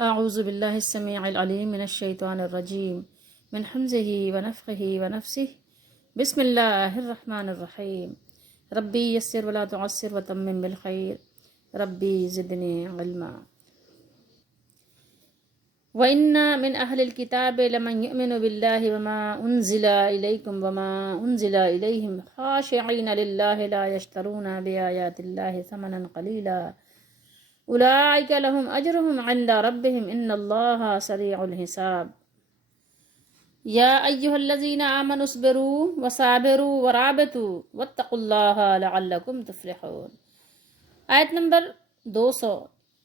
اعوذ باللہ السمیع العلیم من الشیطان الرجیم من حمزه ونفخه ونفسه بسم اللہ الرحمن الرحیم ربی یسر ولا تعسر وتمم بالخیر ربی زدنی علما وَإِنَّ مِنْ أَهْلِ الْكِتَابِ لَمَنْ يُؤْمِنُ بِاللَّهِ وَمَا أُنْزِلَ إِلَيْكُمْ وَمَا أُنْزِلَ إِلَيْهِمْ خَاشِعِينَ لِلَّهِ لَا يَشْتَرُونَ بِآيَاتِ اللَّهِ ثَمَنًا قَلِيلًا أُولَٰئِكَ لَهُمْ أَجْرُهُمْ عِنْدَ رَبِّهِمْ إِنَّ اللَّهَ سَرِيعُ الْحِسَابِ يَا أَيُّهَا الَّذِينَ آمَنُوا اصْبِرُوا وَصَابِرُوا وَرَابِطُوا وَاتَّقُوا اللَّهَ لَعَلَّكُمْ تُفْلِحُونَ۔ آیت نمبر 200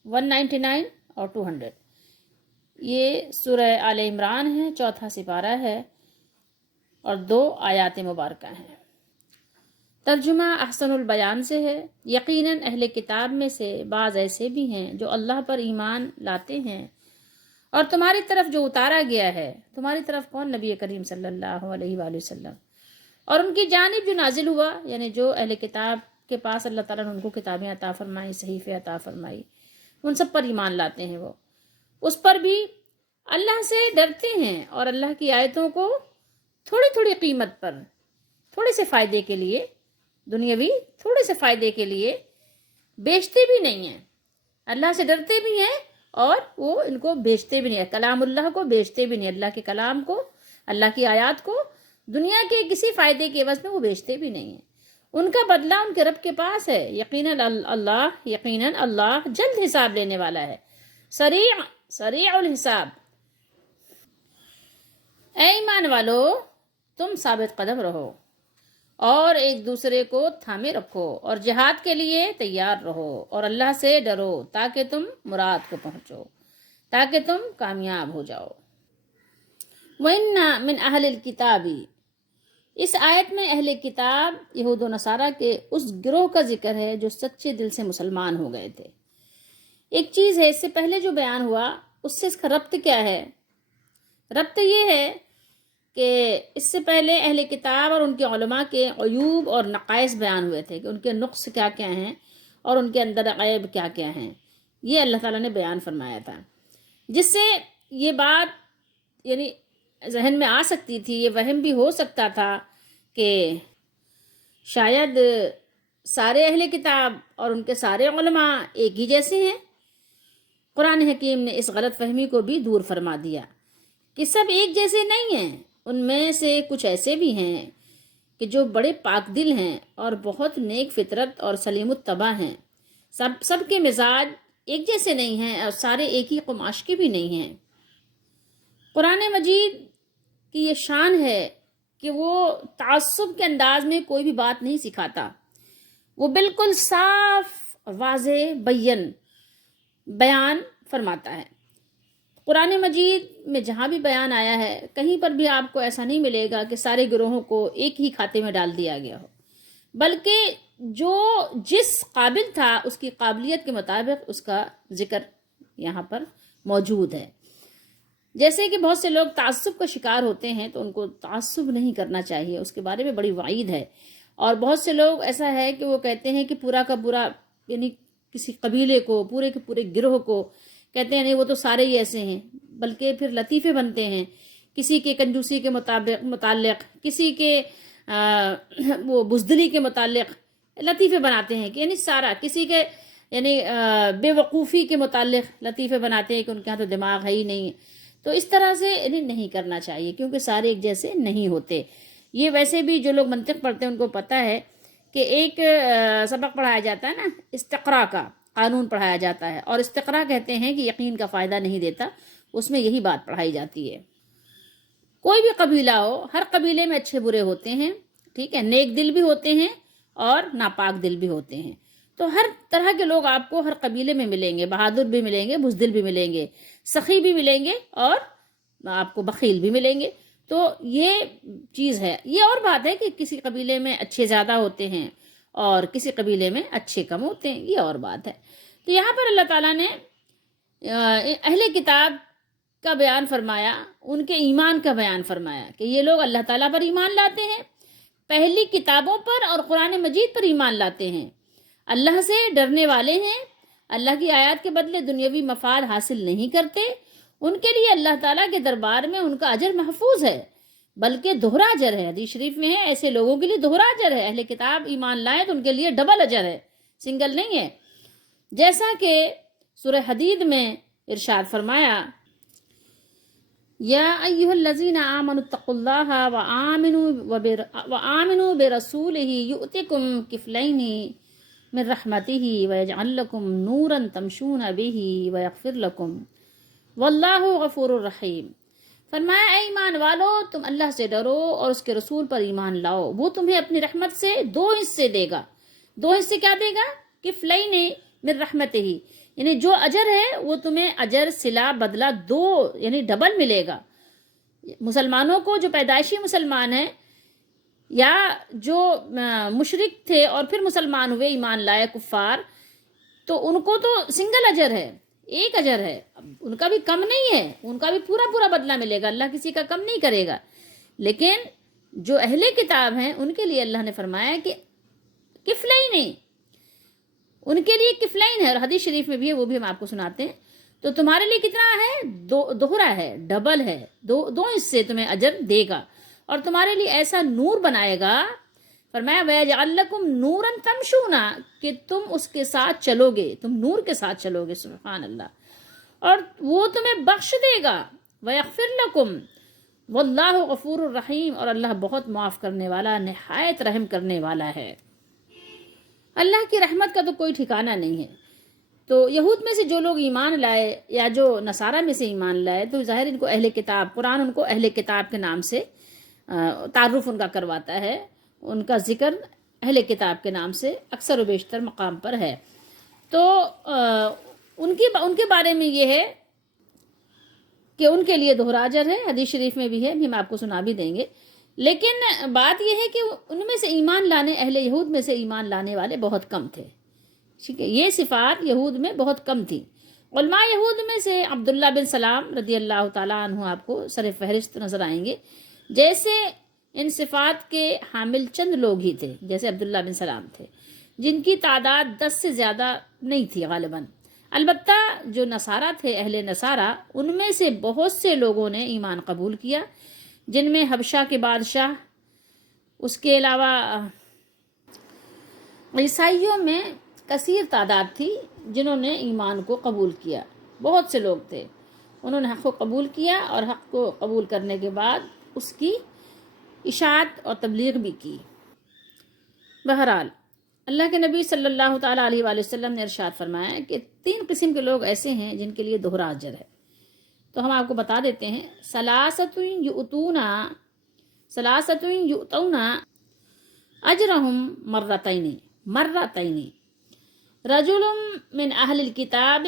199 اور 200۔ یہ سورہ آل عمران ہے، چوتھا سپارہ ہے اور 2 آیات مبارکہ ہیں۔ ترجمہ احسن البیان سے ہے۔ یقیناً اہل کتاب میں سے بعض ایسے بھی ہیں جو اللہ پر ایمان لاتے ہیں اور تمہاری طرف جو اتارا گیا ہے، تمہاری طرف کون؟ نبی کریم صلی اللہ علیہ وآلہ وسلم، اور ان کی جانب جو نازل ہوا، یعنی جو اہل کتاب کے پاس اللہ تعالیٰ نے ان کو کتابیں عطا فرمائی، صحیفے عطا فرمائی، ان سب پر ایمان لاتے ہیں، وہ اس پر بھی اللہ سے ڈرتے ہیں اور اللہ کی آیتوں کو تھوڑی تھوڑی قیمت پر، تھوڑے سے فائدے کے لیے، دنیاوی تھوڑے سے فائدے کے لیے بیچتے بھی نہیں ہیں۔ اللہ سے ڈرتے بھی ہیں اور وہ ان کو بیچتے بھی نہیں ہیں، کلام اللہ کو بیچتے بھی نہیں، اللہ کے کلام کو، اللہ کی آیات کو دنیا کے کسی فائدے کے عوض میں وہ بیچتے بھی نہیں ہیں۔ ان کا بدلہ ان کے رب کے پاس ہے۔ یقیناً اللہ جلد حساب لینے والا ہے، سریع الحساب۔ اے ایمان والو، تم ثابت قدم رہو اور ایک دوسرے کو تھامے رکھو اور جہاد کے لیے تیار رہو اور اللہ سے ڈرو تاکہ تم مراد کو پہنچو، تاکہ تم کامیاب ہو جاؤ۔ وَإِنَّ مِنْ أَهْلِ الْكِتَابِ، اس آیت میں اہل کتاب یہود و نصارہ کے اس گروہ کا ذکر ہے جو سچے دل سے مسلمان ہو گئے تھے۔ ایک چیز ہے، اس سے پہلے جو بیان ہوا اس سے اس کا ربط کیا ہے؟ ربط یہ ہے کہ اس سے پہلے اہل کتاب اور ان کے علماء کے عیوب اور نقائص بیان ہوئے تھے کہ ان کے نقص کیا کیا ہیں اور ان کے اندر عیب کیا کیا ہیں، یہ اللہ تعالیٰ نے بیان فرمایا تھا، جس سے یہ بات یعنی ذہن میں آ سکتی تھی، یہ وہم بھی ہو سکتا تھا کہ شاید سارے اہل کتاب اور ان کے سارے علماء ایک ہی جیسے ہیں۔ قرآن حکیم نے اس غلط فہمی کو بھی دور فرما دیا کہ سب ایک جیسے نہیں ہیں، ان میں سے کچھ ایسے بھی ہیں کہ جو بڑے پاک دل ہیں اور بہت نیک فطرت اور سلیم الطبع ہیں۔ سب کے مزاج ایک جیسے نہیں ہیں اور سارے ایک ہی قماش کے بھی نہیں ہیں۔ قرآن مجید کی یہ شان ہے کہ وہ تعصب کے انداز میں کوئی بھی بات نہیں سکھاتا، وہ بالکل صاف، واضح، بیان فرماتا ہے۔ قرآن مجید میں جہاں بھی بیان آیا ہے، کہیں پر بھی آپ کو ایسا نہیں ملے گا کہ سارے گروہوں کو ایک ہی کھاتے میں ڈال دیا گیا ہو، بلکہ جو جس قابل تھا اس کی قابلیت کے مطابق اس کا ذکر یہاں پر موجود ہے۔ جیسے کہ بہت سے لوگ تعصب کا شکار ہوتے ہیں تو ان کو تعصب نہیں کرنا چاہیے، اس کے بارے میں بڑی وعید ہے۔ اور بہت سے لوگ ایسا ہے کہ وہ کہتے ہیں کہ پورا کا پورا، یعنی کسی قبیلے کو، پورے کے پورے گروہ کو کہتے ہیں نہیں وہ تو سارے ہی ایسے ہیں، بلکہ پھر لطیفے بنتے ہیں کسی کے کنجوسی کے متعلق، کسی کے وہ بزدلی کے متعلق لطیفے بناتے ہیں کہ یعنی سارا، کسی کے یعنی بے وقوفی کے متعلق لطیفے بناتے ہیں کہ ان کے ہاں تو دماغ ہے ہی نہیں۔ تو اس طرح سے نہیں کرنا چاہیے کیونکہ سارے ایک جیسے نہیں ہوتے۔ یہ ویسے بھی جو لوگ منطق پڑھتے ہیں ان کو پتہ ہے کہ ایک سبق پڑھایا جاتا ہے نا، استقراء کا قانون پڑھایا جاتا ہے، اور استقراء کہتے ہیں کہ یقین کا فائدہ نہیں دیتا، اس میں یہی بات پڑھائی جاتی ہے۔ کوئی بھی قبیلہ ہو، ہر قبیلے میں اچھے برے ہوتے ہیں، ٹھیک ہے، نیک دل بھی ہوتے ہیں اور ناپاک دل بھی ہوتے ہیں۔ تو ہر طرح کے لوگ آپ کو ہر قبیلے میں ملیں گے، بہادر بھی ملیں گے، بزدل بھی ملیں گے، سخی بھی ملیں گے اور آپ کو بخیل بھی ملیں گے۔ تو یہ چیز ہے۔ یہ اور بات ہے کہ کسی قبیلے میں اچھے زیادہ ہوتے ہیں اور کسی قبیلے میں اچھے کم ہوتے ہیں، یہ اور بات ہے۔ تو یہاں پر اللہ تعالیٰ نے اہل کتاب کا بیان فرمایا، ان کے ایمان کا بیان فرمایا کہ یہ لوگ اللہ تعالیٰ پر ایمان لاتے ہیں، پہلی کتابوں پر اور قرآن مجید پر ایمان لاتے ہیں، اللہ سے ڈرنے والے ہیں اللہ کی آیات کے بدلے دنیاوی مفاد حاصل نہیں کرتے، ان کے لیے اللہ تعالیٰ کے دربار میں ان کا اجر محفوظ ہے، بلکہ دوہرا اجر ہے۔ حدیث شریف میں ہے ایسے لوگوں کے لیے دوہرا اجر ہے۔ اہل کتاب ایمان لائیں تو ان کے لیے ڈبل اجر ہے، سنگل نہیں ہے۔ جیسا کہ سورہ حدید میں ارشاد فرمایا، یا ایھا الذین آمنوا اتقوا اللہ وآمنوا برسولہ یؤتکم کفلین من رحمتہ ویجعل لکم نورا تمشون بہ ویغفر لکم واللہ غفور الرحیم۔ فرمایا اے ایمان والو، تم اللہ سے ڈرو اور اس کے رسول پر ایمان لاؤ، وہ تمہیں اپنی رحمت سے 2 حصے دے گا۔ 2 حصے کیا دے گا؟ کفلین من رحمتہ، یعنی جو اجر ہے وہ تمہیں اجر صلہ بدلہ 2 یعنی ڈبل ملے گا۔ مسلمانوں کو جو پیدائشی مسلمان ہیں یا جو مشرک تھے اور پھر مسلمان ہوئے، ایمان لائے کفار، تو ان کو تو سنگل اجر ہے، ایک اجر ہے، ان کا بھی کم نہیں ہے، ان کا بھی پورا پورا بدلہ ملے گا، اللہ کسی کا کم نہیں کرے گا۔ لیکن جو اہل کتاب ہیں ان کے لیے اللہ نے فرمایا کہ کفلین، ان کے لیے کفلین ہے، اور حدیث شریف میں بھی ہے، وہ بھی ہم آپ کو سناتے ہیں۔ تو تمہارے لیے کتنا ہے؟ دوہرا ہے، ڈبل ہے، 2 حصے تمہیں اجر دے گا، اور تمہارے لیے ایسا نور بنائے گا۔ فرمایا وَيَجْعَلْ لَكُمْ نُورًا تَمْشُونَ، کہ تم اس کے ساتھ چلو گے، تم نور کے ساتھ چلو گے، سبحان اللہ، اور وہ تمہیں بخش دے گا۔ وَيَغْفِرْ لَكُمْ وَاللَّهُ غَفُورٌ الرحیم، اور اللہ بہت معاف کرنے والا، نہایت رحم کرنے والا ہے۔ اللہ کی رحمت کا تو کوئی ٹھکانہ نہیں ہے۔ تو یہود میں سے جو لوگ ایمان لائے یا جو نصارہ میں سے ایمان لائے، تو ظاہر ان کو اہل کتاب، قرآن ان کو اہل کتاب کے نام سے تعارف ان کا کرواتا ہے، ان کا ذکر اہل کتاب کے نام سے اکثر و بیشتر مقام پر ہے۔ تو ان کے بارے میں یہ ہے کہ ان کے لیے دوہرا اجر ہے، حدیث شریف میں بھی ہے، بھی ہم آپ کو سنا بھی دیں گے۔ لیکن بات یہ ہے کہ ان میں سے ایمان لانے، اہل یہود میں سے ایمان لانے والے بہت کم تھے، ٹھیک ہے، یہ صفات یہود میں بہت کم تھی۔ علماء یہود میں سے عبداللہ بن سلام رضی اللہ تعالیٰ عنہ آپ کو سر فہرست نظر آئیں گے، جیسے ان صفات کے حامل چند لوگ ہی تھے، جیسے عبداللہ بن سلام تھے، جن کی تعداد 10 سے زیادہ نہیں تھی غالباً۔ البتہ جو نصارہ تھے، اہل نصارہ، ان میں سے بہت سے لوگوں نے ایمان قبول کیا، جن میں حبشہ کے بادشاہ، اس کے علاوہ عیسائیوں میں کثیر تعداد تھی جنہوں نے ایمان کو قبول کیا، بہت سے لوگ تھے، انہوں نے حق کو قبول کیا، اور حق کو قبول کرنے کے بعد اس کی اشاعت اور تبلیغ بھی کی۔ بہرحال اللہ کے نبی صلی اللہ تعالیٰ علیہ وآلہ وسلم نے ارشاد فرمایا کہ 3 قسم کے لوگ ایسے ہیں جن کے لیے دوہرا اجر ہے۔ تو ہم آپ کو بتا دیتے ہیں، ثلاثۃ یؤتون اجرہم مرتین، رجل من اہل الکتاب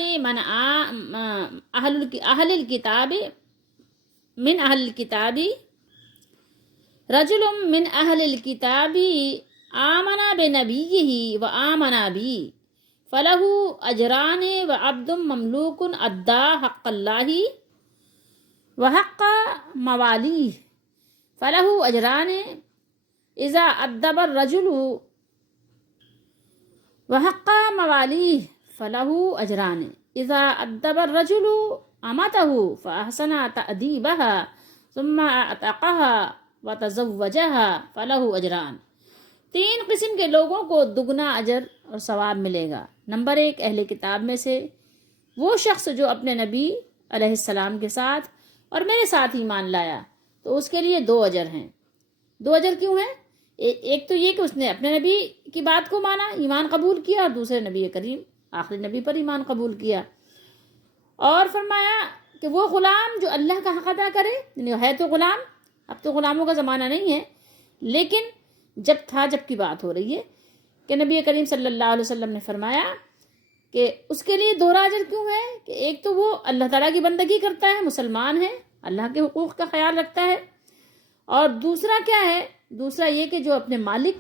رجل من اہل الکتاب آمن بنبیہ وآمن بی فلہ اجران وعبد مملوک ادى حق اللہ وحق موالیہ فلہ اجران اذا ادب الرجل وحق موالیہ فلہ اجران اذا ادب الرجل امتہ فاحسن تأدیبها ثم اعتقها وتزوجها فلہ اجران۔ 3 قسم کے لوگوں کو دگنا اجر اور ثواب ملے گا۔ نمبر 1، اہل کتاب میں سے وہ شخص جو اپنے نبی علیہ السلام کے ساتھ اور میرے ساتھ ایمان لایا، تو اس کے لیے 2 اجر ہیں۔ 2 اجر کیوں ہیں؟ ایک تو یہ کہ اس نے اپنے نبی کی بات کو مانا، ایمان قبول کیا، اور دوسرے نبی کریم آخری نبی پر ایمان قبول کیا۔ اور فرمایا کہ وہ غلام جو اللہ کا حق ادا کرے، یعنی ہے تو غلام، اب تو غلاموں کا زمانہ نہیں ہے، لیکن جب کی بات ہو رہی ہے کہ نبی کریم صلی اللہ علیہ وسلم نے فرمایا کہ اس کے لیے دوہرا اجر کیوں ہے، کہ ایک تو وہ اللہ تعالیٰ کی بندگی کرتا ہے، مسلمان ہے، اللہ کے حقوق کا خیال رکھتا ہے، اور دوسرا کیا ہے، دوسرا یہ کہ جو اپنے مالک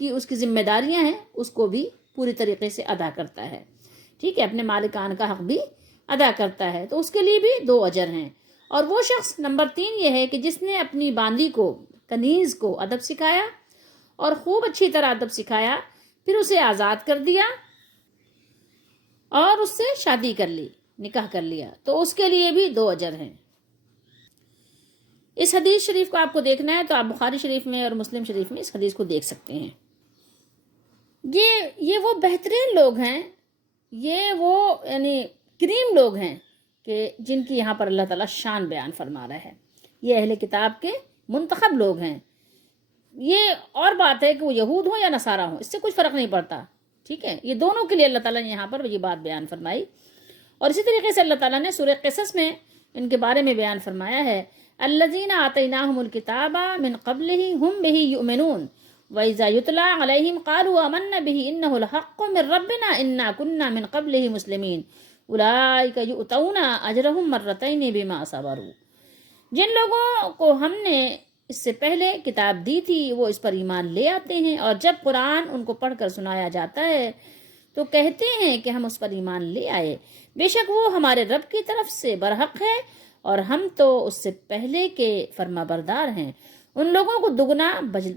کی اس کی ذمہ داریاں ہیں اس کو بھی پوری طریقے سے ادا کرتا ہے، ٹھیک ہے، اپنے مالکان کا حق بھی ادا کرتا ہے، تو اس کے لیے بھی 2 اجر ہیں۔ اور وہ شخص نمبر 3 یہ ہے کہ جس نے اپنی باندی کو، کنیز کو ادب سکھایا اور خوب اچھی طرح ادب سکھایا، پھر اسے آزاد کر دیا، اور اس سے شادی کر لی، نکاح کر لیا، تو اس کے لیے بھی 2 اجر ہیں۔ اس حدیث شریف کو آپ کو دیکھنا ہے تو آپ بخاری شریف میں اور مسلم شریف میں اس حدیث کو دیکھ سکتے ہیں۔ یہ وہ بہترین لوگ ہیں، یہ وہ یعنی کریم لوگ ہیں کہ جن کی یہاں پر اللہ تعالیٰ شان بیان فرما رہا ہے۔ یہ اہل کتاب کے منتخب لوگ ہیں۔ یہ اور بات ہے کہ وہ یہود ہوں یا نصارہ ہوں، اس سے کچھ فرق نہیں پڑتا، ٹھیک ہے؟ یہ دونوں کے لیے اللہ تعالیٰ نے یہاں پر یہ بات بیان فرمائی۔ اور اسی طریقے سے اللہ تعالیٰ نے سورہ قصص میں ان کے بارے میں بیان فرمایا ہے، الذین آتیناہم الکتاب من قبلہ ہم بہ یؤمنون وَإِذَا يُتْلَى عَلَيْهِمْ قَالُوا آمَنَّا بِهِ إِنَّهُ الْحَقُّ مِنْ رَبِّنَا إِنَّا كُنَّا مِنْ قَبْلِهِ مُسْلِمِينَ أُولَئِكَ يُؤْتَوْنَ أَجْرَهُمْ مَرَّتَيْنِ بِمَا صَبَرُوا۔ جن لوگوں کو ہم نے اس سے پہلے کتاب دی تھی وہ اس پر ایمان لے آتے ہیں، اور جب قرآن ان کو پڑھ کر سنایا جاتا ہے تو کہتے ہیں کہ ہم اس پر ایمان لے آئے، بے شک وہ ہمارے رب کی طرف سے برحق ہے اور ہم تو اس سے پہلے کے فرما بردار ہیں۔ ان لوگوں کو دگنا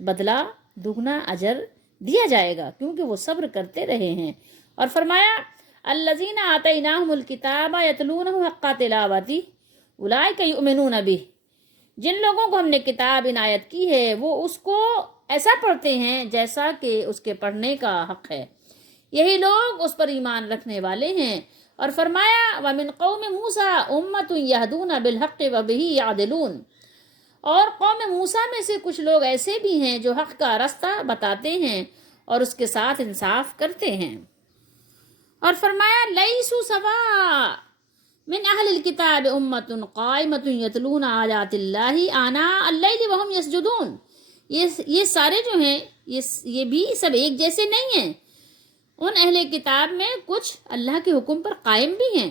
بدلہ، دگنا اجر دیا جائے گا کیونکہ وہ صبر کرتے رہے ہیں۔ اور فرمایا الذین آتیناہم الکتاب یتلونہ حق تلاوتہ اولئک یؤمنون بہ۔ جن لوگوں کو ہم نے کتاب عنایت کی ہے وہ اس کو ایسا پڑھتے ہیں جیسا کہ اس کے پڑھنے کا حق ہے، یہی لوگ اس پر ایمان رکھنے والے ہیں۔ اور فرمایا وَمِن قَوْمِ مُوسَىٰ أُمَّةٌ يَهْدُونَ بِالْحَقِّ وَبِهِ يَعْدِلُونَ۔ اور قوم موسیٰ میں سے کچھ لوگ ایسے بھی ہیں جو حق کا راستہ بتاتے ہیں اور اس کے ساتھ انصاف کرتے ہیں۔ اور فرمایا لیسوا سواء من اہل الکتاب امۃ قائمۃ یتلون آیات اللہ آناء اللیل وہم یسجدون۔ یہ سارے جو ہیں یہ بھی سب ایک جیسے نہیں ہیں۔ ان اہل کتاب میں کچھ اللہ کے حکم پر قائم بھی ہیں،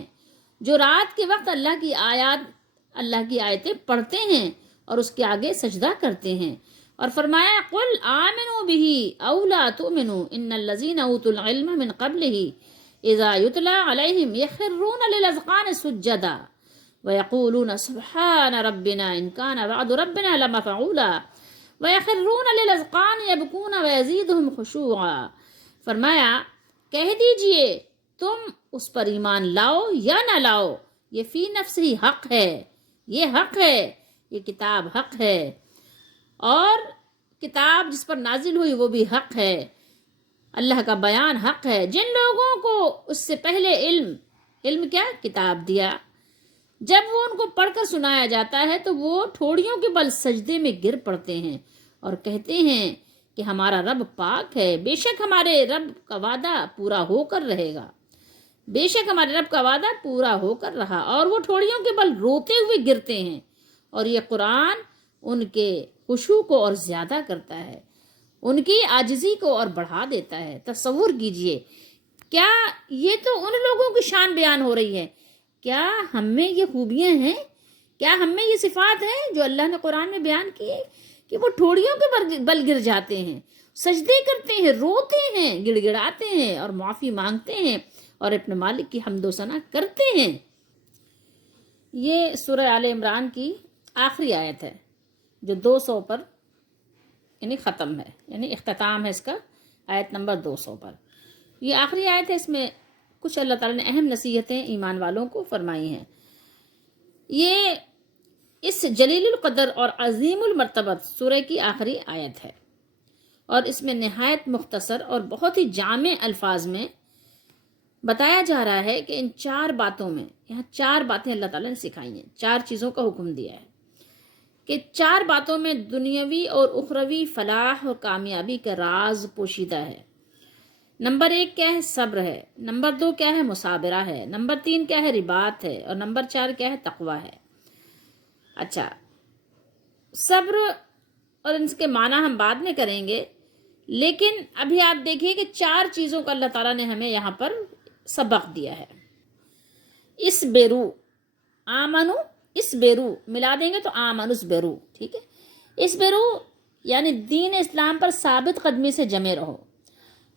جو رات کے وقت اللہ کی آیتیں پڑھتے ہیں اور اس کے آگے سجدہ کرتے ہیں۔ اور فرمایا قل آمنوا به او لا تؤمنوا ان الذين اوتوا العلم من قبله اذا يتلى عليهم يخرون للاذقان سجدا ويقولون سبحان ربنا ان كان وعد ربنا لمفعولا ويخرون للاذقان يبكون ويزيدهم خشوعا۔ فرمایا کہہ دیجئے تم اس پر ایمان لاؤ یا نہ لاؤ، یہ فی نفس ہی حق ہے، یہ حق ہے، یہ کتاب حق ہے، اور کتاب جس پر نازل ہوئی وہ بھی حق ہے، اللہ کا بیان حق ہے۔ جن لوگوں کو اس سے پہلے علم کیا کتاب دیا، جب وہ ان کو پڑھ کر سنایا جاتا ہے تو وہ ٹھوڑیوں کے بل سجدے میں گر پڑتے ہیں اور کہتے ہیں کہ ہمارا رب پاک ہے، بے شک ہمارے رب کا وعدہ پورا ہو کر رہے گا، بے شک ہمارے رب کا وعدہ پورا ہو کر رہا، اور وہ ٹھوڑیوں کے بل روتے ہوئے گرتے ہیں۔ اور یہ قرآن ان کے خشوع کو اور زیادہ کرتا ہے، ان کی عاجزی کو اور بڑھا دیتا ہے۔ تصور کیجئے، کیا یہ تو ان لوگوں کی شان بیان ہو رہی ہے، کیا ہم میں یہ خوبیاں ہیں، کیا ہم میں یہ صفات ہیں جو اللہ نے قرآن میں بیان کی ہے کہ وہ ٹھوڑیوں کے بل گر جاتے ہیں، سجدے کرتے ہیں، روتے ہیں، گڑ گڑاتے ہیں اور معافی مانگتے ہیں اور اپنے مالک کی حمد و ثنا کرتے ہیں۔ یہ سورہ آل عمران کی آخری آیت ہے جو 200 پر یعنی ختم ہے، یعنی اختتام ہے اس کا، آیت نمبر 200 پر۔ یہ آخری آیت ہے، اس میں کچھ اللہ تعالیٰ نے اہم نصیحتیں ایمان والوں کو فرمائی ہیں۔ یہ اس جلیل القدر اور عظیم المرتبت سورہ کی آخری آیت ہے، اور اس میں نہایت مختصر اور بہت ہی جامع الفاظ میں بتایا جا رہا ہے کہ ان 4 باتوں میں، یہاں 4 باتیں اللہ تعالیٰ نے سکھائی ہیں، 4 چیزوں کا حکم دیا ہے کہ 4 باتوں میں دنیاوی اور اخروی فلاح اور کامیابی کا راز پوشیدہ ہے۔ نمبر 1 کیا ہے؟ صبر ہے۔ نمبر 2 کیا ہے؟ مصابرہ ہے۔ نمبر 3 کیا ہے؟ رباط ہے۔ اور نمبر 4 کیا ہے؟ تقویٰ ہے۔ اچھا، صبر اور ان کے معنی ہم بعد میں کریں گے، لیکن ابھی آپ دیکھیے کہ 4 چیزوں کا اللہ تعالیٰ نے ہمیں یہاں پر سبق دیا ہے۔ اس بیرو، آمنو، اس بیرو ملا دیں گے تو آمن اس بیرو، ٹھیک ہے؟ اس بیرو یعنی دین اسلام پر ثابت قدمی سے جمے رہو۔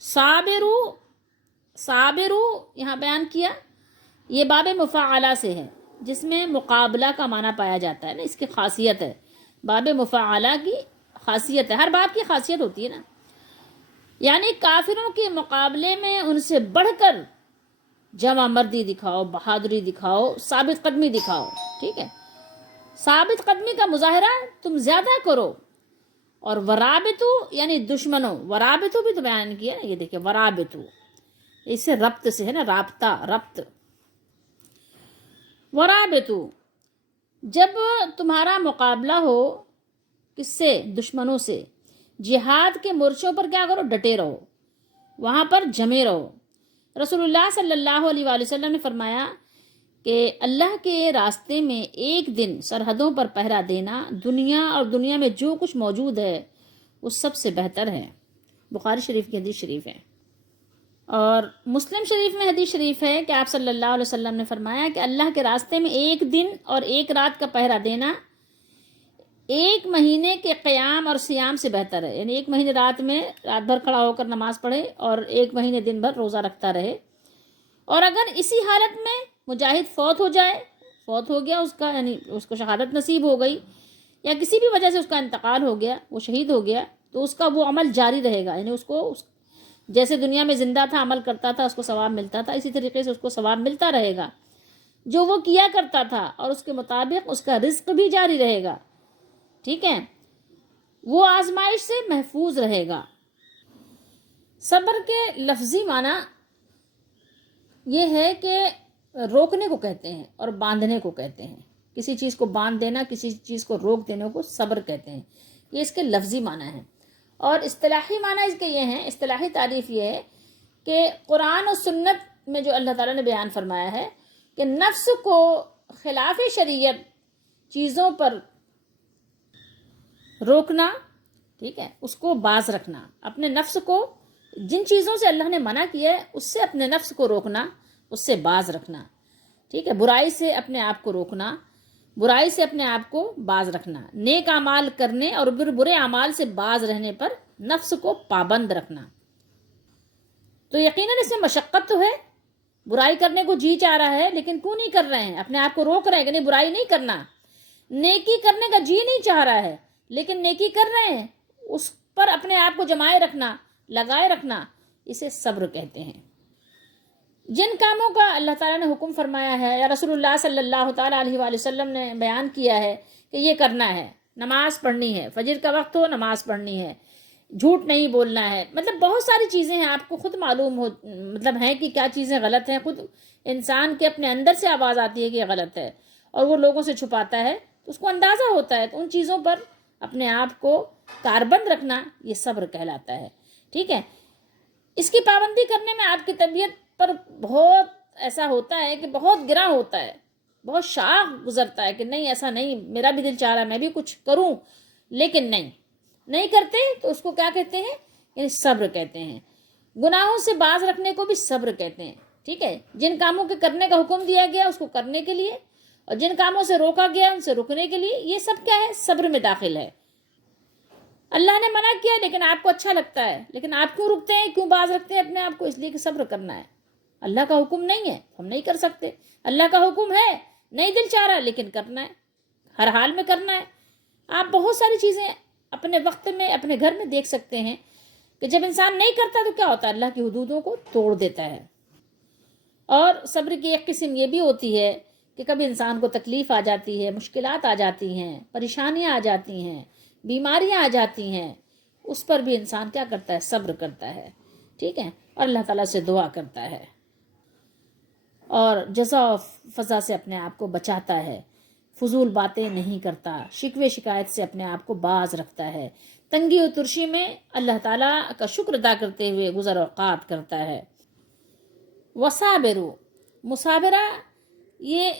صابرو، صابرو یہاں بیان کیا، یہ باب مفاعلہ سے ہے جس میں مقابلہ کا معنی پایا جاتا ہے نا، اس کی خاصیت ہے، باب مفاعلہ کی خاصیت ہے، ہر باب کی خاصیت ہوتی ہے نا، یعنی کافروں کے مقابلے میں ان سے بڑھ کر جمع مردی دکھاؤ، بہادری دکھاؤ، ثابت قدمی دکھاؤ، ٹھیک ہے، ثابت قدمی کا مظاہرہ تم زیادہ کرو. اور ورابطو یعنی دشمنوں، ورابطو بھی تو بیان کیا نا، یہ دیکھیں ورابطو، اس سے ربط سے ہے نا، رابطہ، ربط. ورابطو جب تمہارا مقابلہ ہو کس سے؟ دشمنوں سے، جہاد کے مورچوں پر کیا کرو؟ ڈٹے رہو، وہاں پر جمے رہو. رسول اللہ صلی اللہ علیہ وآلہ وسلم نے فرمایا کہ اللہ کے راستے میں ایک دن سرحدوں پر پہرا دینا دنیا اور دنیا میں جو کچھ موجود ہے وہ سب سے بہتر ہے. بخاری شریف کی حدیث شریف ہے. اور مسلم شریف میں حدیث شریف ہے کہ آپ صلی اللہ علیہ وسلم نے فرمایا کہ اللہ کے راستے میں ایک دن اور ایک رات کا پہرا دینا ایک مہینے کے قیام اور سیام سے بہتر ہے. یعنی ایک مہینے رات میں رات بھر کھڑا ہو کر نماز پڑھے اور ایک مہینے دن بھر روزہ رکھتا رہے. اور اگر اسی حالت میں مجاہد فوت ہو جائے، فوت ہو گیا اس کا، یعنی اس کو شہادت نصیب ہو گئی یا کسی بھی وجہ سے اس کا انتقال ہو گیا، وہ شہید ہو گیا، تو اس کا وہ عمل جاری رہے گا. یعنی اس کو جیسے دنیا میں زندہ تھا عمل کرتا تھا اس کو ثواب ملتا تھا، اسی طریقے سے اس کو ثواب ملتا رہے گا جو وہ کیا کرتا تھا، اور اس کے مطابق اس کا رزق بھی جاری رہے گا. ٹھیک ہے، وہ آزمائش سے محفوظ رہے گا. صبر کے لفظی معنی یہ ہے کہ روکنے کو کہتے ہیں اور باندھنے کو کہتے ہیں. کسی چیز کو باندھ دینا، کسی چیز کو روک دینے کو صبر کہتے ہیں. یہ اس کے لفظی معنی ہیں. اور اصطلاحی معنی اس کے یہ ہیں، اصطلاحی تعریف یہ ہے کہ قرآن و سنت میں جو اللہ تعالیٰ نے بیان فرمایا ہے کہ نفس کو خلاف شریعت چیزوں پر روکنا، ٹھیک ہے، اس کو باز رکھنا، اپنے نفس کو جن چیزوں سے اللہ نے منع کیا ہے اس سے اپنے نفس کو روکنا، اس سے باز رکھنا. ٹھیک ہے، برائی سے اپنے آپ کو روکنا، برائی سے اپنے آپ کو باز رکھنا، نیک اعمال کرنے اور برے اعمال سے باز رہنے پر نفس کو پابند رکھنا. تو یقیناً اس میں مشقت تو ہے، برائی کرنے کو جی چاہ رہا ہے لیکن کیوں نہیں کر رہے ہیں؟ اپنے آپ کو روک رہے ہیں کہ نہیں برائی نہیں کرنا. نیکی کرنے کا جی نہیں چاہ رہا ہے لیکن نیکی کر رہے ہیں، اس پر اپنے آپ کو جمائے رکھنا، لگائے رکھنا، اسے صبر کہتے ہیں. جن کاموں کا اللہ تعالیٰ نے حکم فرمایا ہے یا رسول اللہ صلی اللہ تعالیٰ علیہ وآلہ وسلم نے بیان کیا ہے کہ یہ کرنا ہے، نماز پڑھنی ہے، فجر کا وقت ہو نماز پڑھنی ہے، جھوٹ نہیں بولنا ہے، مطلب بہت ساری چیزیں ہیں، آپ کو خود معلوم ہو مطلب ہے کہ کیا چیزیں غلط ہیں. خود انسان کے اپنے اندر سے آواز آتی ہے کہ یہ غلط ہے اور وہ لوگوں سے چھپاتا ہے تو اس کو اندازہ ہوتا ہے. تو ان چیزوں پر اپنے آپ کو کاربند رکھنا یہ صبر کہلاتا ہے. ٹھیک ہے، اس کی پابندی کرنے میں آپ کی طبیعت پر بہت ایسا ہوتا ہے کہ بہت گراں ہوتا ہے، بہت شاق گزرتا ہے کہ نہیں ایسا نہیں، میرا بھی دل چاہ رہا ہے میں بھی کچھ کروں لیکن نہیں کرتے، تو اس کو کیا کہتے ہیں؟ یعنی صبر کہتے ہیں. گناہوں سے باز رکھنے کو بھی صبر کہتے ہیں. ٹھیک ہے، جن کاموں کے کرنے کا حکم دیا گیا اس کو کرنے کے لیے اور جن کاموں سے روکا گیا ان سے رکنے کے لیے، یہ سب کیا ہے؟ صبر میں داخل ہے. اللہ نے منع کیا لیکن آپ کو اچھا لگتا ہے، لیکن آپ کیوں رکتے ہیں، کیوں باز رکھتے ہیں اپنے آپ کو؟ اس لیے کہ صبر کرنا ہے. اللہ کا حکم نہیں ہے ہم نہیں کر سکتے، اللہ کا حکم ہے نہیں دل چاہ رہا لیکن کرنا ہے، ہر حال میں کرنا ہے. آپ بہت ساری چیزیں اپنے وقت میں اپنے گھر میں دیکھ سکتے ہیں کہ جب انسان نہیں کرتا تو کیا ہوتا ہے؟ اللہ کی حدودوں کو توڑ دیتا ہے. اور صبر کی ایک قسم یہ بھی ہوتی ہے کہ کبھی انسان کو تکلیف آ جاتی ہے، مشکلات آ جاتی ہیں، پریشانیاں آ جاتی ہیں، بیماریاں آ جاتی ہیں، اس پر بھی انسان کیا کرتا ہے؟ صبر کرتا ہے. ٹھیک ہے، اور اللہ تعالیٰ سے دعا کرتا ہے اور جزا و فضا سے اپنے آپ کو بچاتا ہے، فضول باتیں نہیں کرتا، شکوے شکایت سے اپنے آپ کو باز رکھتا ہے، تنگی و ترشی میں اللہ تعالیٰ کا شکر ادا کرتے ہوئے گزر اوقات کرتا ہے. وصابرو، مصابرہ یہ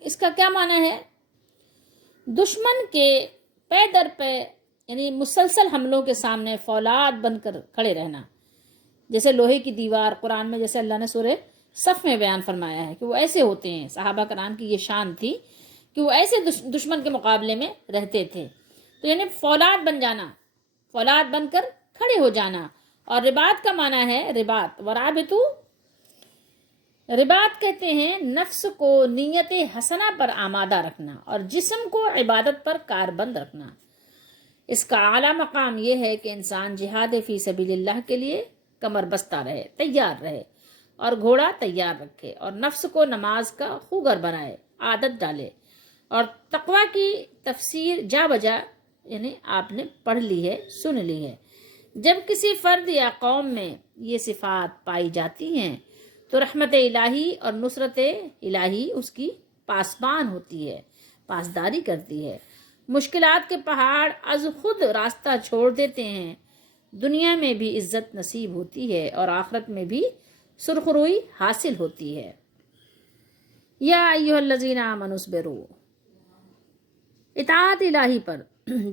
اس کا کیا معنی ہے؟ دشمن کے پے در پہ یعنی مسلسل حملوں کے سامنے فولاد بن کر کھڑے رہنا. جیسے لوہے کی دیوار، قرآن میں جیسے اللہ نے سورہ صف میں بیان فرمایا ہے کہ وہ ایسے ہوتے ہیں. صحابہ کرام کی یہ شان تھی کہ وہ ایسے دشمن کے مقابلے میں رہتے تھے. تو یعنی فولاد بن جانا، فولاد بن کر کھڑے ہو جانا. اور رباط کا معنی ہے رباط، ورابطو، رباط کہتے ہیں نفس کو نیت حسنہ پر آمادہ رکھنا اور جسم کو عبادت پر کاربند رکھنا. اس کا اعلیٰ مقام یہ ہے کہ انسان جہاد فی سبیل اللہ کے لیے کمر بستہ رہے، تیار رہے اور گھوڑا تیار رکھے اور نفس کو نماز کا خوگر بنائے، عادت ڈالے، اور تقوی کی تفسیر جا بجا یعنی آپ نے پڑھ لی ہے، سن لی ہے۔ جب کسی فرد یا قوم میں یہ صفات پائی جاتی ہیں تو رحمت الہی اور نصرت الہی اس کی پاسبان ہوتی ہے، پاسداری کرتی ہے۔ مشکلات کے پہاڑ از خود راستہ چھوڑ دیتے ہیں، دنیا میں بھی عزت نصیب ہوتی ہے اور آخرت میں بھی سرخروئی حاصل ہوتی ہے۔ یا ایھا الذین آمنوا اصبروا، اطاعت الہی پر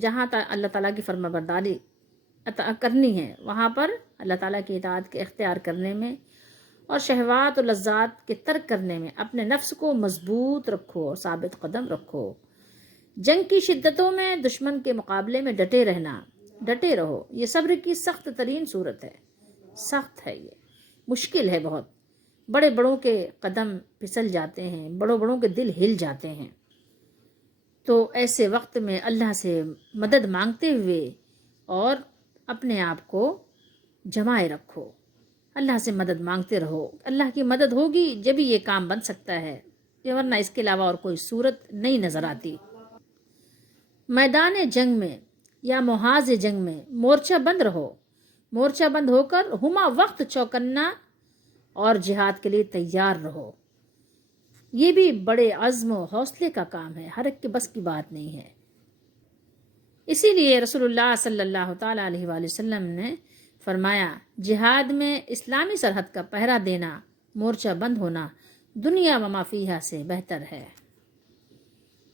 جہاں اللہ تعالیٰ کی فرما برداری کرنی ہے وہاں پر اللہ تعالیٰ کی اطاعت کے اختیار کرنے میں اور شہوات و لذات کے ترک کرنے میں اپنے نفس کو مضبوط رکھو اور ثابت قدم رکھو۔ جنگ کی شدتوں میں دشمن کے مقابلے میں ڈٹے رہو۔ یہ صبر کی سخت ترین صورت ہے، سخت ہے، یہ مشکل ہے بہت۔ بڑوں کے قدم پھسل جاتے ہیں، بڑوں کے دل ہل جاتے ہیں، تو ایسے وقت میں اللہ سے مدد مانگتے ہوئے اور اپنے آپ کو جمائے رکھو، اللہ سے مدد مانگتے رہو۔ اللہ کی مدد ہوگی جب ہی یہ کام بن سکتا ہے، ورنہ اس کے علاوہ اور کوئی صورت نہیں نظر آتی۔ میدان جنگ میں یا محاذ جنگ میں مورچہ بند رہو، مورچہ بند ہو کر ہما وقت چوکنا اور جہاد کے لیے تیار رہو۔ یہ بھی بڑے عزم و حوصلے کا کام ہے، ہر ایک کے بس کی بات نہیں ہے۔ اسی لیے رسول اللہ صلی اللہ تعالیٰ علیہ وآلہ وسلم نے فرمایا، جہاد میں اسلامی سرحد کا پہرا دینا، مورچہ بند ہونا دنیا و ما فیہا سے بہتر ہے۔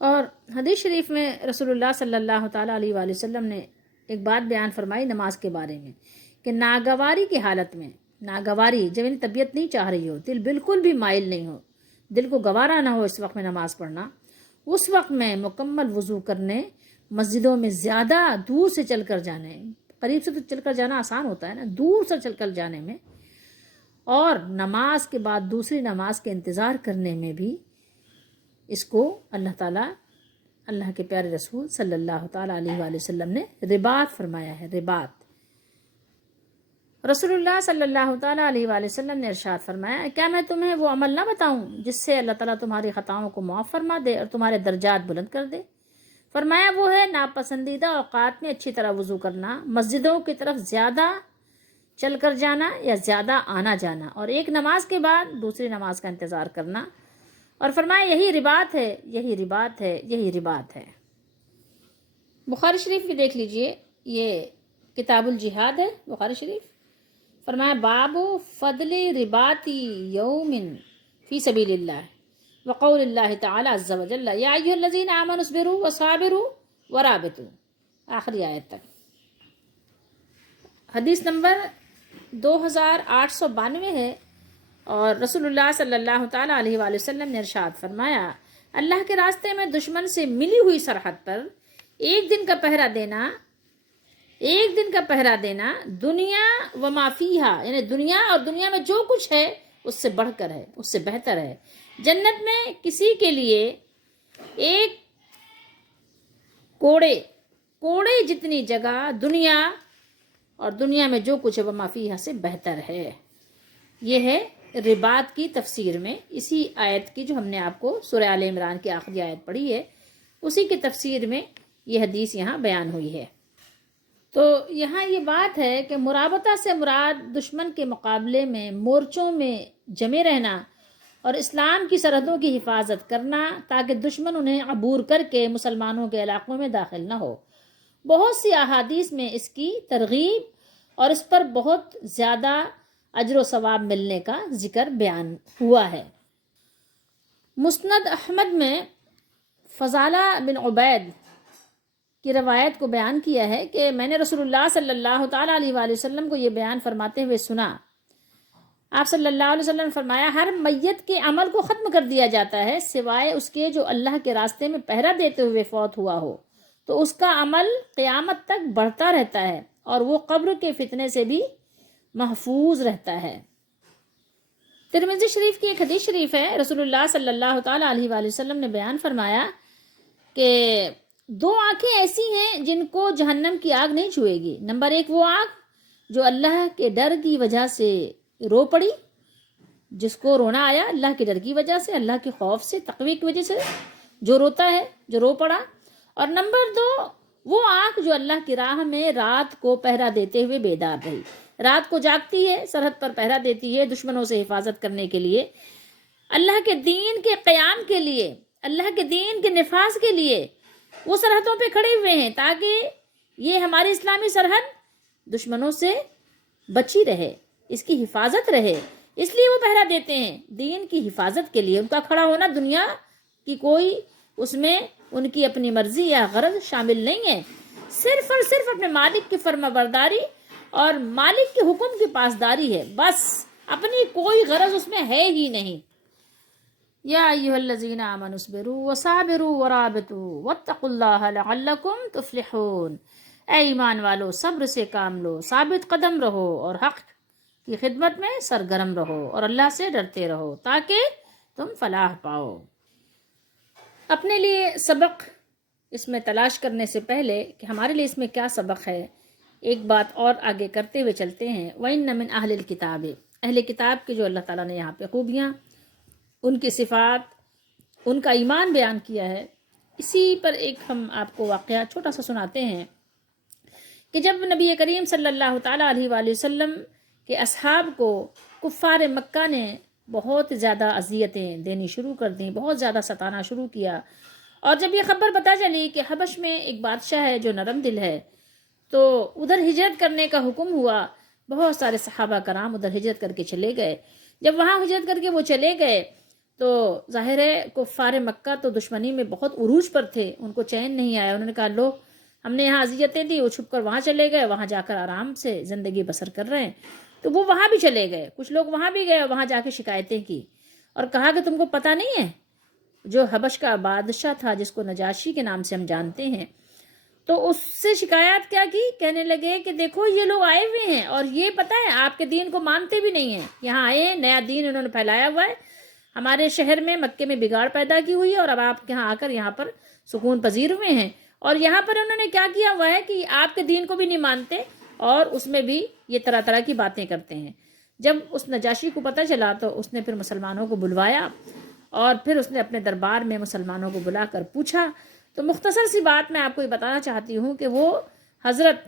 اور حدیث شریف میں رسول اللہ صلی اللہ تعالیٰ علیہ وآلہ وسلم نے ایک بات بیان فرمائی نماز کے بارے میں کہ ناگواری کی حالت میں، ناگواری جب ان طبیعت نہیں چاہ رہی ہو، دل بالکل بھی مائل نہیں ہو، دل کو گوارا نہ ہو اس وقت میں نماز پڑھنا، اس وقت میں مکمل وضو کرنے، مسجدوں میں زیادہ دور سے چل کر جانے، قریب سے تو چل کر جانا آسان ہوتا ہے نا، دور سے چل کر جانے میں، اور نماز کے بعد دوسری نماز کے انتظار کرنے میں بھی اس کو اللہ تعالیٰ، اللہ کے پیارے رسول صلی اللہ تعالیٰ علیہ وآلہ وسلم نے رباط فرمایا ہے، رباط۔ رسول اللہ صلی اللہ تعالیٰ علیہ وآلہ وسلم نے ارشاد فرمایا، کیا میں تمہیں وہ عمل نہ بتاؤں جس سے اللہ تعالیٰ تمہاری خطاؤں کو معاف فرما دے اور تمہارے درجات بلند کر دے؟ فرمایا وہ ہے ناپسندیدہ اوقات میں اچھی طرح وضو کرنا، مسجدوں کی طرف زیادہ چل کر جانا یا زیادہ آنا جانا، اور ایک نماز کے بعد دوسری نماز کا انتظار کرنا، اور فرمایا یہی رباط ہے، یہی رباط ہے، یہی رباط ہے۔ بخاری شریف بھی دیکھ لیجئے، یہ کتاب الجہاد ہے بخاری شریف۔ فرمایا باب فضل رباطی یوم فی سبیل اللہ وقول اللہ تعالی عز وجل یا ایھا الذین آمنوا اصبروا وصابروا ورابطوا، آخری آیت تک۔ حدیث نمبر 2892 ہے، اور رسول اللہ صلی اللہ تعالیٰ علیہ وآلہ وسلم نے ارشاد فرمایا، اللہ کے راستے میں دشمن سے ملی ہوئی سرحد پر ایک دن کا پہرا دینا دنیا و ما فیہا، یعنی دنیا اور دنیا میں جو کچھ ہے اس سے بڑھ کر ہے، اس سے بہتر ہے۔ جنت میں کسی کے لیے ایک کوڑے جتنی جگہ دنیا اور دنیا میں جو کچھ ہے وہ ما فیہا سے بہتر ہے۔ یہ ہے رباط کی تفسیر میں، اسی آیت کی جو ہم نے آپ کو سورہ آل عمران کی آخری آیت پڑھی ہے، اسی کی تفسیر میں یہ حدیث یہاں بیان ہوئی ہے۔ تو یہاں یہ بات ہے کہ مرابطہ سے مراد دشمن کے مقابلے میں مورچوں میں جمے رہنا اور اسلام کی سرحدوں کی حفاظت کرنا تاکہ دشمن انہیں عبور کر کے مسلمانوں کے علاقوں میں داخل نہ ہو۔ بہت سی احادیث میں اس کی ترغیب اور اس پر بہت زیادہ اجر و ثواب ملنے کا ذکر بیان ہوا ہے۔ مسند احمد میں فضالہ بن عبید کی روایت کو بیان کیا ہے کہ میں نے رسول اللہ صلی اللہ تعالیٰ علیہ وآلہ وسلم کو یہ بیان فرماتے ہوئے سنا۔ آپ صلی اللہ علیہ وسلم نے فرمایا، ہر میت کے عمل کو ختم کر دیا جاتا ہے سوائے اس کے جو اللہ کے راستے میں پہرا دیتے ہوئے فوت ہوا ہو، تو اس کا عمل قیامت تک بڑھتا رہتا ہے اور وہ قبر کے فتنے سے بھی محفوظ رہتا ہے۔ ترمذی شریف کی ایک حدیث شریف ہے، رسول اللہ صلی اللہ تعالیٰ علیہ وآلہ وسلم نے بیان فرمایا کہ دو آنکھیں ایسی ہیں جن کو جہنم کی آگ نہیں چھوئے گی۔ نمبر ایک وہ آنکھ جو اللہ کے ڈر کی وجہ سے رو پڑی، جس کو رونا آیا اللہ کے ڈر کی وجہ سے، اللہ کے خوف سے، تقوی کی وجہ سے جو روتا ہے، جو رو پڑا۔ اور نمبر 2، وہ آنکھ جو اللہ کی راہ میں رات کو پہرا دیتے ہوئے بیدار رہی، رات کو جاگتی ہے، سرحد پر پہرا دیتی ہے دشمنوں سے حفاظت کرنے کے لیے، اللہ کے دین کے قیام کے لیے، اللہ کے دین کے نفاذ کے لیے وہ سرحدوں پہ کھڑے ہوئے ہیں تاکہ یہ ہماری اسلامی سرحد دشمنوں سے بچی رہے، اس کی حفاظت رہے، اس لیے وہ پہرا دیتے ہیں دین کی حفاظت کے لیے۔ ان کا کھڑا ہونا دنیا کی کوئی اس میں ان کی اپنی مرضی یا غرض شامل نہیں ہے، صرف اور صرف اپنے مالک کی فرما برداری اور مالک کے حکم کی پاسداری ہے، بس اپنی کوئی غرض اس میں ہے ہی نہیں۔ یا ایھا الذین آمنوا اصبروا وصابروا ورابطوا واتقوا اللہ لعلکم تفلحون، اے ایمان والو صبر سے کام لو، ثابت قدم رہو اور حق کی خدمت میں سرگرم رہو اور اللہ سے ڈرتے رہو تاکہ تم فلاح پاؤ۔ اپنے لیے سبق اس میں تلاش کرنے سے پہلے کہ ہمارے لیے اس میں کیا سبق ہے، ایک بات اور آگے کرتے ہوئے چلتے ہیں۔ وَإِنَّ مِنْ أَهْلِ الْكِتَابِ، اہل کتاب کی جو اللہ تعالیٰ نے یہاں پہ خوبیاں، ان کی صفات، ان کا ایمان بیان کیا ہے، اسی پر ایک ہم آپ کو واقعہ چھوٹا سا سناتے ہیں کہ جب نبی کریم صلی اللہ تعالیٰ علیہ وآلہ وسلم کے اصحاب کو کفار مکہ نے بہت زیادہ اذیتیں دینی شروع کر دیں، بہت زیادہ ستانا شروع کیا، اور جب یہ خبر پتہ چلی کہ حبش میں ایک بادشاہ ہے جو نرم دل ہے، تو ادھر ہجرت کرنے کا حکم ہوا۔ بہت سارے صحابہ کرام ادھر ہجرت کر کے چلے گئے۔ جب وہاں ہجرت کر کے وہ چلے گئے تو ظاہر ہے کفار مکہ تو دشمنی میں بہت عروج پر تھے، ان کو چین نہیں آیا، انہوں نے کہا لو ہم نے یہاں اذیتیں دی، وہ چھپ کر وہاں چلے گئے، وہاں جا کر آرام سے زندگی بسر کر رہے ہیں، تو وہ وہاں بھی چلے گئے، کچھ لوگ وہاں بھی گئے، وہاں جا کے شکایتیں کی اور کہا کہ تم کو پتہ نہیں ہے جو حبش کا بادشاہ تھا جس کو نجاشی کے نام سے ہم جانتے ہیں، تو اس سے شکایت کیا کی، کہنے لگے کہ دیکھو یہ لوگ آئے ہوئے ہیں اور یہ پتہ ہے آپ کے دین کو مانتے بھی نہیں ہیں، یہاں آئے نیا دین انہوں نے پھیلایا ہوا ہے، ہمارے شہر میں مکے میں بگاڑ پیدا کی ہوئی ہے اور اب آپ یہاں آ کر یہاں پر سکون پذیر ہوئے ہیں، اور یہاں پر انہوں نے کیا کیا ہوا ہے کہ آپ کے دین کو بھی نہیں مانتے اور اس میں بھی یہ طرح طرح کی باتیں کرتے ہیں۔ جب اس نجاشی کو پتہ چلا تو اس نے پھر مسلمانوں کو بلوایا اور پھر اس نے اپنے دربار میں مسلمانوں کو بلا کر پوچھا۔ تو مختصر سی بات میں آپ کو یہ بتانا چاہتی ہوں کہ وہ حضرت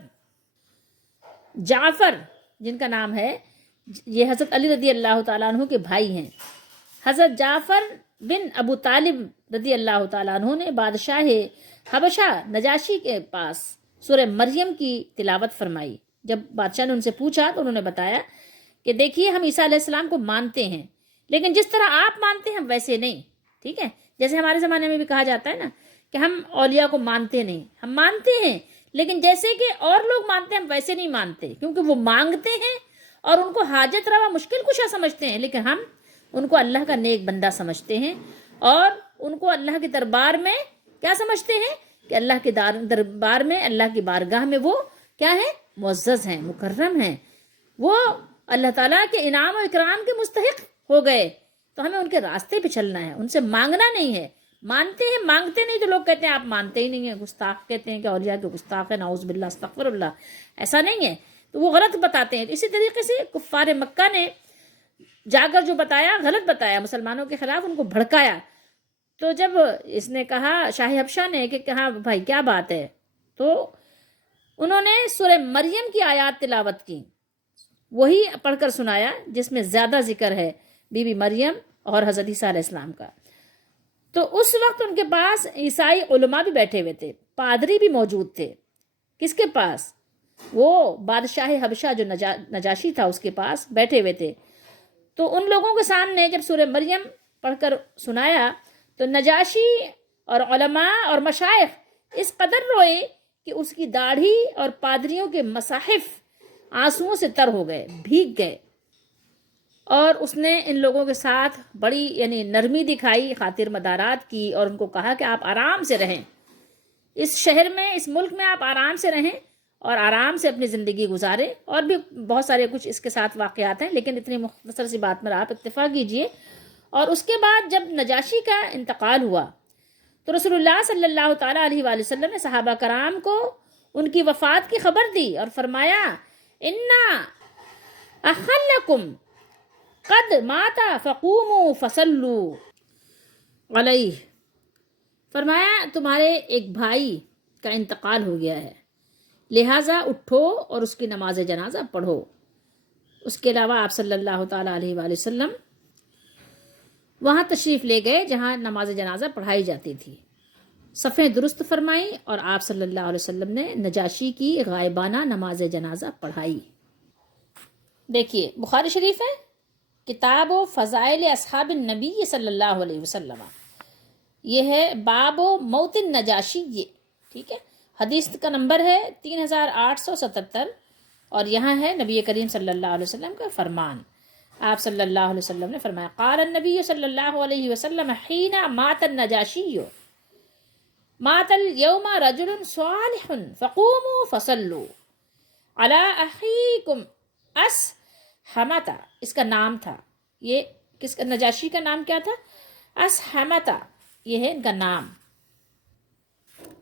جعفر جن کا نام ہے، یہ حضرت علی رضی اللہ تعالیٰ عنہ کے بھائی ہیں، حضرت جعفر بن ابو طالب رضی اللہ تعالیٰ عنہ نے بادشاہ حبشہ نجاشی کے پاس سورہ مریم کی تلاوت فرمائی۔ جب بادشاہ نے ان سے پوچھا تو انہوں نے بتایا کہ دیکھیے ہم عیسیٰ علیہ السلام کو مانتے ہیں لیکن جس طرح آپ مانتے ہیں ہم ویسے نہیں، ٹھیک ہے، جیسے ہمارے زمانے میں بھی کہا جاتا ہے نا کہ ہم اولیاء کو مانتے نہیں، ہم مانتے ہیں لیکن جیسے کہ اور لوگ مانتے ہیں ہم ویسے نہیں مانتے، کیونکہ وہ مانگتے ہیں اور ان کو حاجت روا مشکل کشا سمجھتے ہیں، لیکن ہم ان کو اللہ کا نیک بندہ سمجھتے ہیں اور ان کو اللہ کے دربار میں کیا سمجھتے ہیں کہ اللہ کے دربار میں، اللہ کی بارگاہ میں وہ کیا ہے، معزز ہیں، مکرم ہیں، وہ اللہ تعالیٰ کے انعام و اکرام کے مستحق ہو گئے، تو ہمیں ان کے راستے پہ چلنا ہے، ان سے مانگنا نہیں ہے۔ مانتے ہیں مانگتے نہیں تو لوگ کہتے ہیں آپ مانتے ہی نہیں ہیں، گستاخ کہتے ہیں کہ اولیاء کے گستاخ ہے، نعوذ باللہ استغفر اللہ، ایسا نہیں ہے، تو وہ غلط بتاتے ہیں۔ اسی طریقے سے کفار مکہ نے جا کر جو بتایا غلط بتایا، مسلمانوں کے خلاف ان کو بھڑکایا، تو جب اس نے کہا شاہ حبشہ نے کہ کہا بھائی کیا بات ہے، تو انہوں نے سورہ مریم کی آیات تلاوت کی، وہی پڑھ کر سنایا جس میں زیادہ ذکر ہے بی بی مریم اور حضرت عیسیٰ علیہ السلام کا۔ تو اس وقت ان کے پاس عیسائی علماء بھی بیٹھے ہوئے تھے، پادری بھی موجود تھے، کس کے پاس، وہ بادشاہ حبشہ جو نجاشی تھا اس کے پاس بیٹھے ہوئے تھے۔ تو ان لوگوں کے سامنے جب سورہ مریم پڑھ کر سنایا تو نجاشی اور علماء اور مشائخ اس قدر روئے کہ اس کی داڑھی اور پادریوں کے مصاحف آنسوؤں سے تر ہو گئے، بھیگ گئے، اور اس نے ان لوگوں کے ساتھ بڑی یعنی نرمی دکھائی، خاطر مدارات کی، اور ان کو کہا کہ آپ آرام سے رہیں، اس شہر میں، اس ملک میں آپ آرام سے رہیں اور آرام سے اپنی زندگی گزاریں، اور بھی بہت سارے کچھ اس کے ساتھ واقعات ہیں، لیکن اتنی مختصر سی بات میں آپ اکتفا کیجئے۔ اور اس کے بعد جب نجاشی کا انتقال ہوا تو رسول اللہ صلی اللہ تعالیٰ علیہ وآلہ وسلم نے صحابہ کرام کو ان کی وفات کی خبر دی اور فرمایا اِنَّا أَخَلَّكُمْ قد مات فقوموا فصلوا علیہ، فرمایا تمہارے ایک بھائی کا انتقال ہو گیا ہے، لہٰذا اٹھو اور اس کی نماز جنازہ پڑھو۔ اس کے علاوہ آپ صلی اللہ تعالیٰ علیہ وآلہ وسلم وہاں تشریف لے گئے جہاں نماز جنازہ پڑھائی جاتی تھی، صفیں درست فرمائیں، اور آپ صلی اللہ علیہ وسلم نے نجاشی کی غائبانہ نماز جنازہ پڑھائی۔ دیکھیے بخاری شریف ہے، کتاب و فضائل اصحاب النبی صلی اللہ علیہ وسلم، یہ ہے باب و موت النجاشی، ٹھیک ہے، حدیث کا نمبر ہے 3877، اور یہاں ہے نبی کریم صلی اللہ علیہ وسلم کا فرمان۔ آپ صلی اللہ علیہ وسلم نے فرمایا قال النبی صلی اللہ علیہ وسلم حین مات النجاشی مات اليوم رجل صالح فقوموا فصلوا علی اخیکم اسحمتا، اس کا نام تھا، یہ کس کا، نجاشی کا نام کیا تھا؟ اسحمتا، یہ ہے ان کا نام۔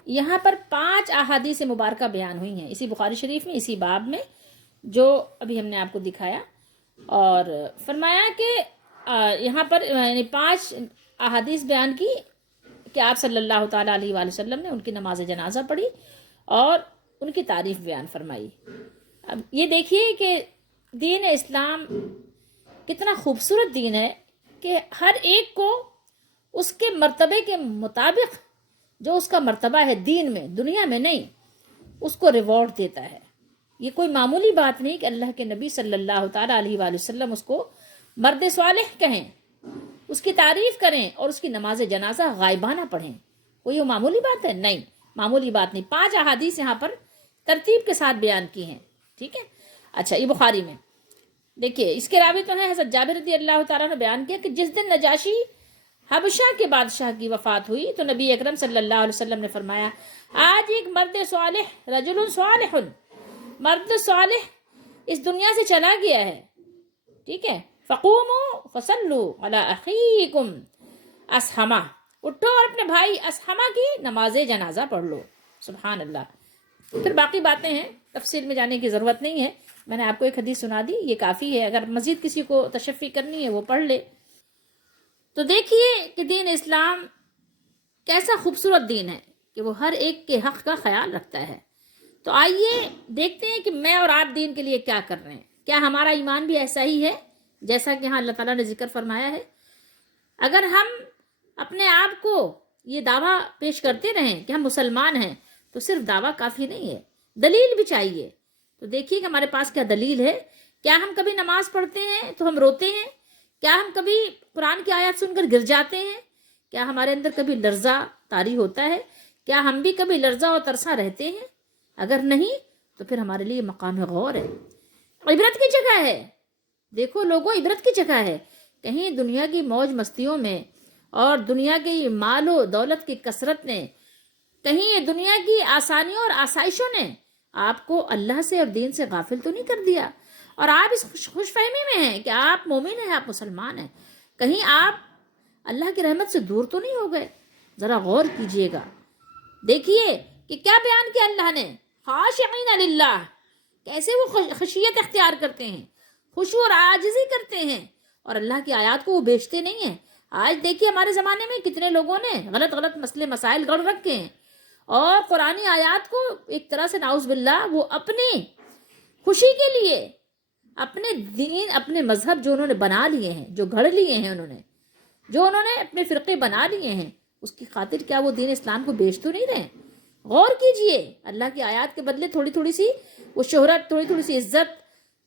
یہاں پر 5 احادیث مبارکہ بیان ہوئی ہیں اسی بخاری شریف میں، اسی باب میں جو ابھی ہم نے آپ کو دکھایا، اور فرمایا کہ یہاں پر یعنی 5 احادیث بیان کی کہ آپ صلی اللہ تعالیٰ علیہ وآلہ وسلم نے ان کی نماز جنازہ پڑھی اور ان کی تعریف بیان فرمائی۔ اب یہ دیکھیے کہ دین اسلام کتنا خوبصورت دین ہے کہ ہر ایک کو اس کے مرتبے کے مطابق جو اس کا مرتبہ ہے دین میں، دنیا میں نہیں، اس کو ریوارڈ دیتا ہے۔ یہ کوئی معمولی بات نہیں کہ اللہ کے نبی صلی اللہ تعالیٰ علیہ وآلہ وسلم اس کو مرد صالح کہیں، اس کی تعریف کریں اور اس کی نماز جنازہ غائبانہ پڑھیں، کوئی وہ معمولی بات ہے؟ نہیں، معمولی بات نہیں۔ 5 احادیث یہاں پر ترتیب کے ساتھ بیان کی ہیں، ٹھیک ہے۔ اچھا، یہ بخاری میں دیکھیے، اس کے راوی تو ہیں حضرت جابر رضی اللہ تعالیٰ نے بیان کیا کہ جس دن نجاشی حبشہ کے بادشاہ کی وفات ہوئی تو نبی اکرم صلی اللہ علیہ وسلم نے فرمایا آج ایک مرد صالح، رجل صالح، مرد صالح اس دنیا سے چلا گیا ہے، ٹھیک ہے، فقوموا فصلوا علی اخیکم اسحمہ، اٹھو اور اپنے بھائی اسحمہ کی نماز جنازہ پڑھ لو۔ سبحان اللہ۔ پھر باقی باتیں ہیں، تفصیل میں جانے کی ضرورت نہیں ہے، میں نے آپ کو ایک حدیث سنا دی، یہ کافی ہے، اگر مزید کسی کو تشفی کرنی ہے وہ پڑھ لے۔ تو دیکھیے کہ دین اسلام کیسا خوبصورت دین ہے کہ وہ ہر ایک کے حق کا خیال رکھتا ہے۔ تو آئیے دیکھتے ہیں کہ میں اور آپ دین کے لیے کیا کر رہے ہیں، کیا ہمارا ایمان بھی ایسا ہی ہے جیسا کہ یہاں اللہ تعالیٰ نے ذکر فرمایا ہے؟ اگر ہم اپنے آپ کو یہ دعویٰ پیش کرتے رہیں کہ ہم مسلمان ہیں تو صرف دعویٰ کافی نہیں ہے، دلیل بھی چاہیے۔ تو دیکھیے کہ ہمارے پاس کیا دلیل ہے۔ کیا ہم کبھی نماز پڑھتے ہیں تو ہم روتے ہیں؟ کیا ہم کبھی قرآن کی آیات سن کر گر جاتے ہیں؟ کیا ہمارے اندر کبھی لرزہ طاری ہوتا ہے؟ کیا ہم بھی کبھی لرزہ اور ترسا رہتے ہیں؟ اگر نہیں تو پھر ہمارے لیے مقام غور ہے، عبرت کی جگہ ہے۔ دیکھو لوگوں، عبرت کی جگہ ہے۔ کہیں دنیا کی موج مستیوں میں اور دنیا کی مال و دولت کی کثرت نے، کہیں دنیا کی آسانیوں اور آسائشوں نے آپ کو اللہ سے اور دین سے غافل تو نہیں کر دیا، اور آپ اس خوش فہمی میں ہیں کہ آپ مومن ہیں، آپ مسلمان ہیں، کہیں آپ اللہ کی رحمت سے دور تو نہیں ہو گئے؟ ذرا غور کیجئے گا، دیکھیے کہ کیا بیان کیا اللہ نے، خاشعین للہ، کیسے وہ خشیت اختیار کرتے ہیں، خشوع اور عاجزی کرتے ہیں، اور اللہ کی آیات کو وہ بیچتے نہیں ہیں۔ آج دیکھیے ہمارے زمانے میں کتنے لوگوں نے غلط غلط مسئلے مسائل گڑھ رکھے ہیں، اور قرآنی آیات کو ایک طرح سے نعوذ باللہ وہ اپنی خوشی کے لیے، اپنے دین، اپنے مذہب جو انہوں نے بنا لیے ہیں، جو گھڑ لیے ہیں جو انہوں نے اپنے فرقے بنا لیے ہیں، اس کی خاطر کیا وہ دین اسلام کو بیچ تو نہیں رہے؟ غور کیجئے، اللہ کی آیات کے بدلے تھوڑی تھوڑی سی وہ شہرت، تھوڑی تھوڑی سی عزت،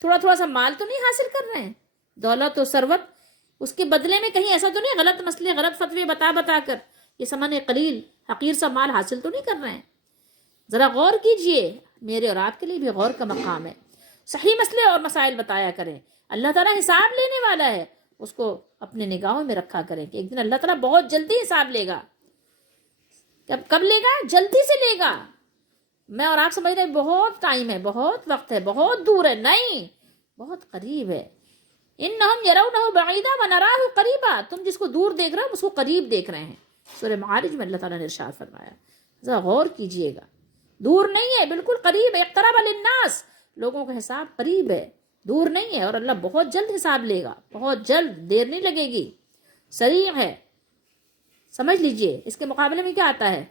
تھوڑا تھوڑا سا مال تو نہیں حاصل کر رہے ہیں، دولت و ثروت، اس کے بدلے میں کہیں ایسا تو نہیں غلط مسئلے، غلط فتوے بتا کر یہ سامان قلیل حقیر سا مال حاصل تو نہیں کر رہے ہیں؟ ذرا غور کیجئے، میرے اور آپ کے لیے بھی غور کا مقام ہے۔ صحیح مسئلے اور مسائل بتایا کریں، اللہ تعالیٰ حساب لینے والا ہے، اس کو اپنے نگاہوں میں رکھا کریں کہ ایک دن اللہ تعالیٰ بہت جلدی حساب لے گا۔ کب لے گا؟ جلدی سے لے گا۔ میں اور آپ سمجھ رہے ہیں بہت ٹائم ہے، بہت وقت ہے، بہت دور ہے، نہیں، بہت قریب ہے۔ انہم یرونہ بعیدا ونراہ قریبا، تم جس کو دور دیکھ رہے ہو اس کو قریب دیکھ رہے ہیں۔ سورہ معارج میں اللہ تعالیٰ نے ارشاد فرمایا، ذرا غور کیجئے گا، دور نہیں ہے، بالکل قریب ہے۔ اقترب للناس، لوگوں کا حساب قریب ہے، دور نہیں ہے، اور اللہ بہت جلد حساب لے گا، بہت جلد، دیر نہیں لگے گی، سریع ہے. سمجھ لیجئے. اس کے مقابلے میں کیا آتا ہے؟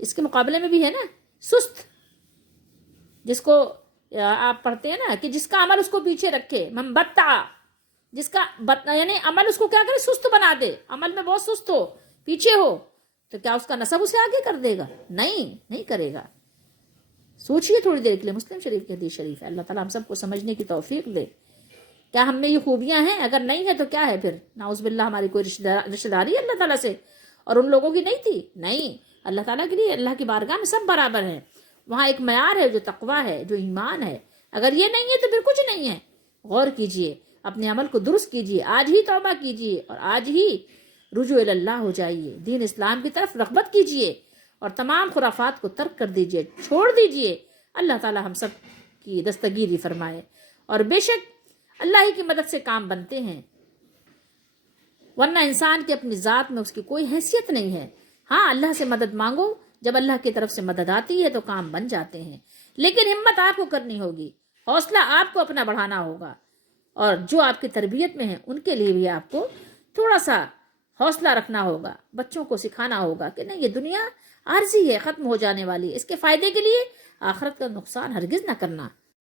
اس کے مقابلے میں بھی ہے نا سست، جس کو آپ پڑھتے ہیں نا کہ جس کا عمل اس کو پیچھے رکھے، من بطع، جس کا یعنی عمل اس کو کیا کرے، سست بنا دے، عمل میں بہت سست ہو، پیچھے ہو، تو کیا اس کا نسب اسے آگے کر دے گا؟ نہیں کرے گا. سوچئے تھوڑی دیر کے لیے. مسلم شریف کی حدیث شریف ہے. اللہ تعالیٰ ہم سب کو سمجھنے کی توفیق دے. کیا ہم میں یہ خوبیاں ہیں؟ اگر نہیں ہے تو کیا ہے پھر؟ نعوذ باللہ ہماری کوئی رشتہ داری ہے اللہ تعالیٰ سے؟ اور ان لوگوں کی نہیں تھی؟ نہیں. اللہ تعالیٰ کے لیے، اللہ کی بارگاہ میں سب برابر ہیں. وہاں ایک معیار ہے جو تقویٰ ہے، جو ایمان ہے. اگر یہ نہیں ہے تو پھر کچھ نہیں ہے. غور کیجئے، اپنے عمل کو درست کیجئے، آج ہی توبہ کیجئے اور آج ہی رجوع اللہ ہو جائیے، دین اسلام کی طرف رغبت کیجئے اور تمام خرافات کو ترک کر دیجئے، چھوڑ دیجئے. اللہ تعالیٰ ہم سب کی دستگیری فرمائے. اور بے شک اللہ ہی کی مدد سے کام بنتے ہیں، ورنہ انسان کی اپنی ذات میں اس کی کوئی حیثیت نہیں ہے. ہاں، اللہ سے مدد مانگو، جب اللہ کی طرف سے مدد آتی ہے تو کام بن جاتے ہیں. لیکن ہمت آپ کو کرنی ہوگی، حوصلہ آپ کو اپنا بڑھانا ہوگا، اور جو آپ کی تربیت میں ہیں ان کے لیے بھی آپ کو تھوڑا سا حوصلہ رکھنا ہوگا. بچوں کو سکھانا ہوگا کہ نہیں، یہ دنیا عارضی ہے، ختم ہو جانے والی ہے، اس کے فائدے کے لیے آخرت کا نقصان ہرگز نہ کرنا.